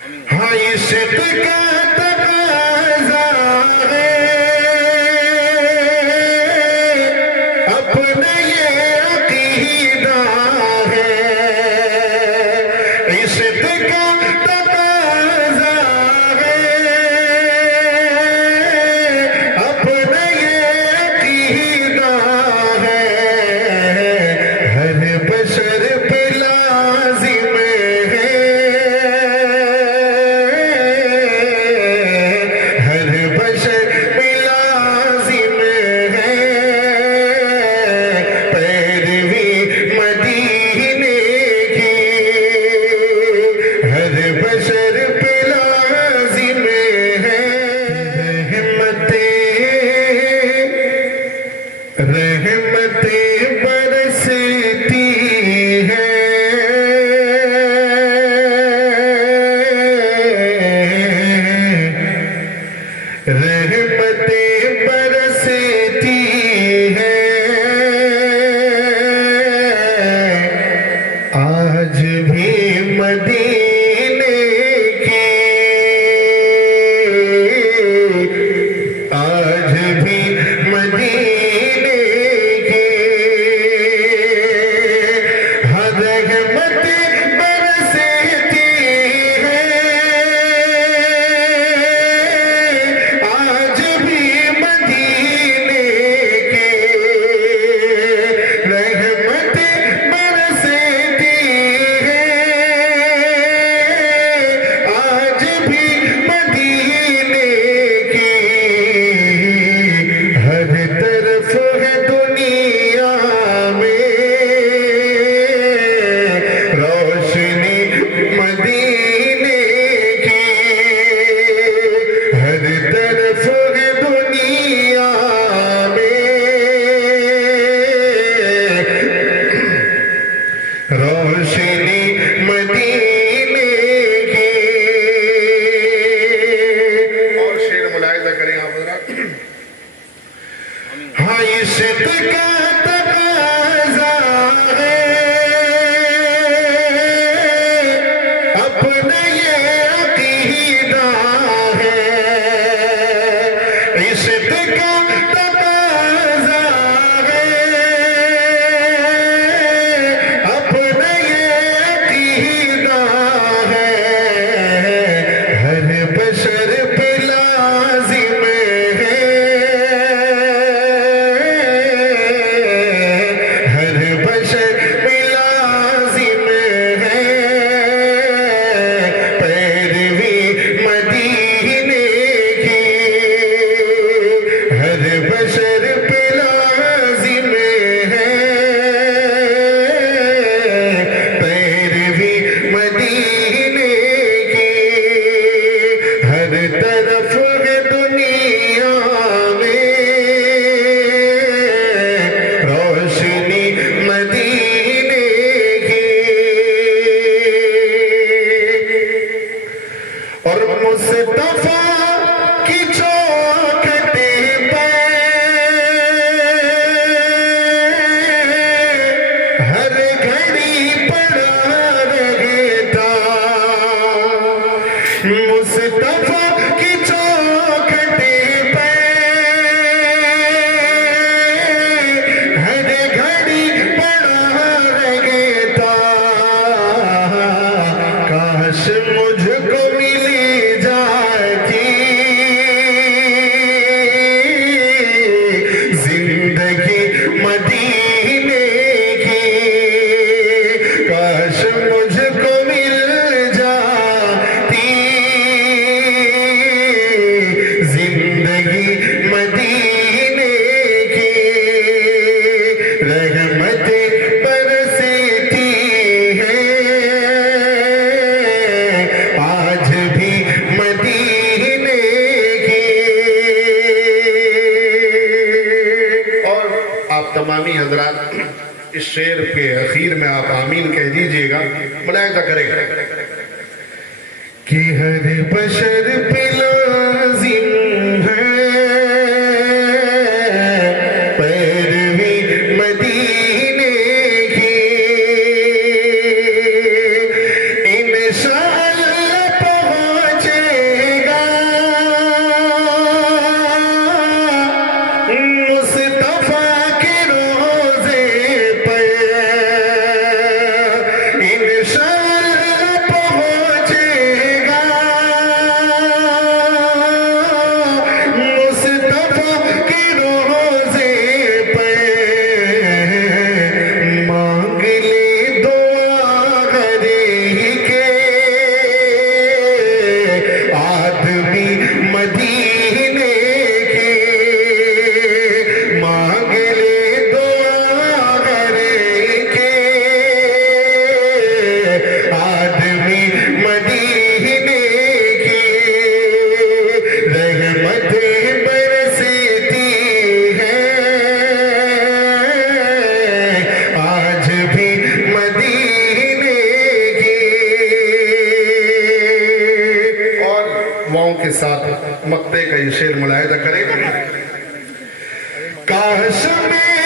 ہاں عشق کا تقاضا ہے اپنا یہ عقیدہ ہے عشق کا تقاضا ہے اپنا یہ عقیدہ ہے ہر بشر پہ لازم ہے رحمتیں برستی ہیں رحمتیں برستی ہیں آج بھی مدینے کی آج بھی مدینے روشنی مدینے کی اور شعر ملاحظہ کریں آپ حضرات ہاں عشق کا تقاضا ہے اپنا یہ عقیدہ ہے عشق کا تقاضا مصطفیٰ کی چوکھٹی پہ ہر گھڑی پڑا رہتا مصطفیٰ کی چوکھٹی پہ ہر گھڑی پڑا رہتا کاش مجھ کو ملی زندگی مدینے کی کاش مجھ کو مل جاتی زندگی مدینے کی رحمتیں برستی ہیں آج بھی مدینے آپ تمامی حضرات اس شعر کے اخیر میں آپ آمین کہہ دیجئے گا ملاحظہ کریں کہ ہر بشر پہ لازم ہے پیروی مدینے کی انشاءاللہ کے ساتھ مقطع کا یہ شعر ملاحظہ کریں. کاش میں